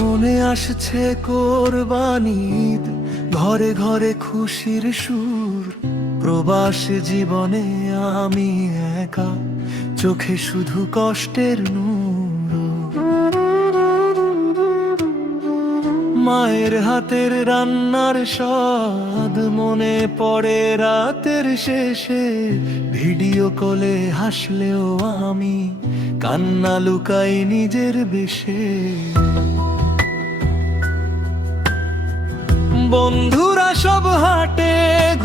মনে আসছে কোরবানির, ঘরে ঘরে খুশির সুর। প্রবাস জীবনে আমি একা, চোখে শুধু কষ্টের নূর। মায়ের হাতের রান্নার স্বাদ মনে পড়ে রাতের শেষে। ভিডিও কলে হাসলেও আমি কান্না লুকাই নিজের বেশে। বন্ধুরা সব হাটে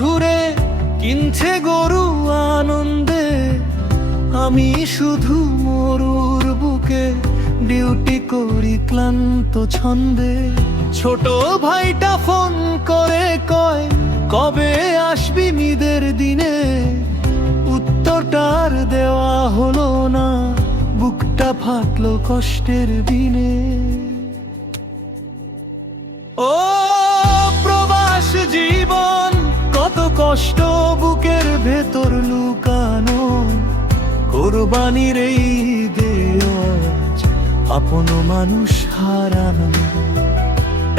ঘুরে কিনছে গরু আনন্দে, আমি শুধু মরুর বুকে ডিউটি করি ক্লান্ত ছন্দে। ছোট ভাইটা ফোন করে কয়, কবে আসবি ঈদের দিনে? উত্তরটার দেওয়া হলো না, বুকটা ফাটলো কষ্টের বিনে। ও প্রবাস জীবন, কত কষ্ট বুকের ভেতর লুকানো। কোরবানির এই ঈদে আজ আপন মানুষ হারানো।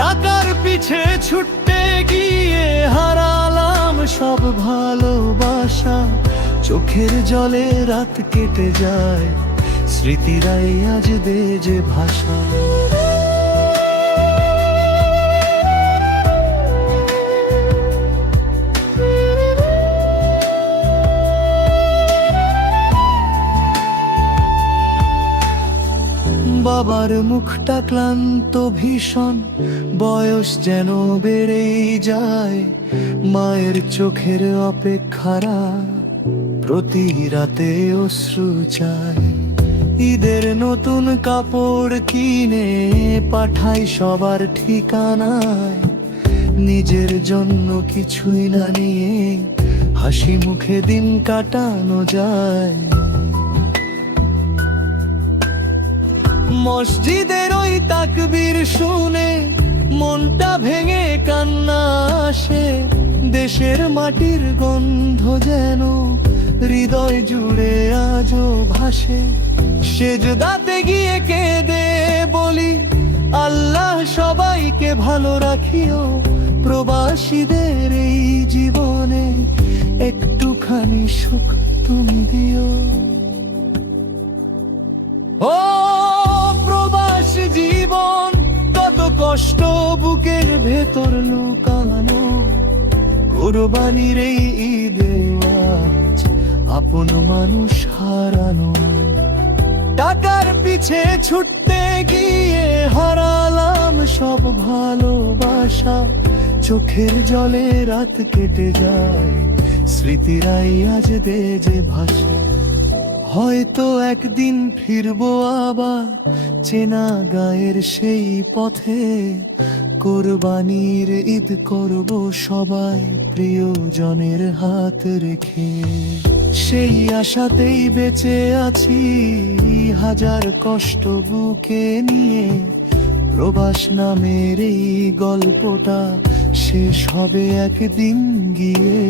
টাকার পিছে ছুটতে গিয়ে হারালাম সব ভালোবাসা। চোখের জলে রাত কেটে যায়, স্মৃতিরাই আজ দে যে ভাষা। বাবার মুখটা ক্লান্ত ভীষণ, বয়স যেন বেড়েই যায়। মায়ের চোখের অপেক্ষারা প্রতি রাতে অশ্রু চায়। ঈদের নতুন কাপড় কিনে পাঠাই সবার ঠিকানায়। নিজের জন্য কিছুই না নিয়ে হাসি মুখে দিন কাটানো যায়। মসজিদের ওই তাকবীর শুনে মনটা ভেঙে কান্না আসে। দেশের মাটির গন্ধ যেন হৃদয় জুড়ে আজও ভাসে। সেজদাতে গিয়ে কেঁদে বলি, আল্লাহ সবাইকে ভালো রাখিও। প্রবাসীদের এই জীবনে একটুখানি সুখ তুমি দিও। ও প্রবাস জীবন, কত কষ্ট বুকের ভেতর লুকানো। কোরবানির এই ঈদে আজ আপন মানুষ হারানো। টাকার পিছে ছুটতে গিয়ে হারালাম সব ভালোবাসা। চোখের জলে রাত কেটে যায়, স্মৃতিরাই আজ দে যে ভাষা। হয়তো একদিন ফিরবো আবার চেনা গায়ের সেই পথে। কোরবানির ঈদ করব সবাই প্রিয়জনের হাত রেখে। সেই আশাতেই বেঁচে আছি, হাজার কষ্ট বুকে নিয়ে। প্রবাস নামের এই গল্পটা শেষ হবে একদিন গিয়ে।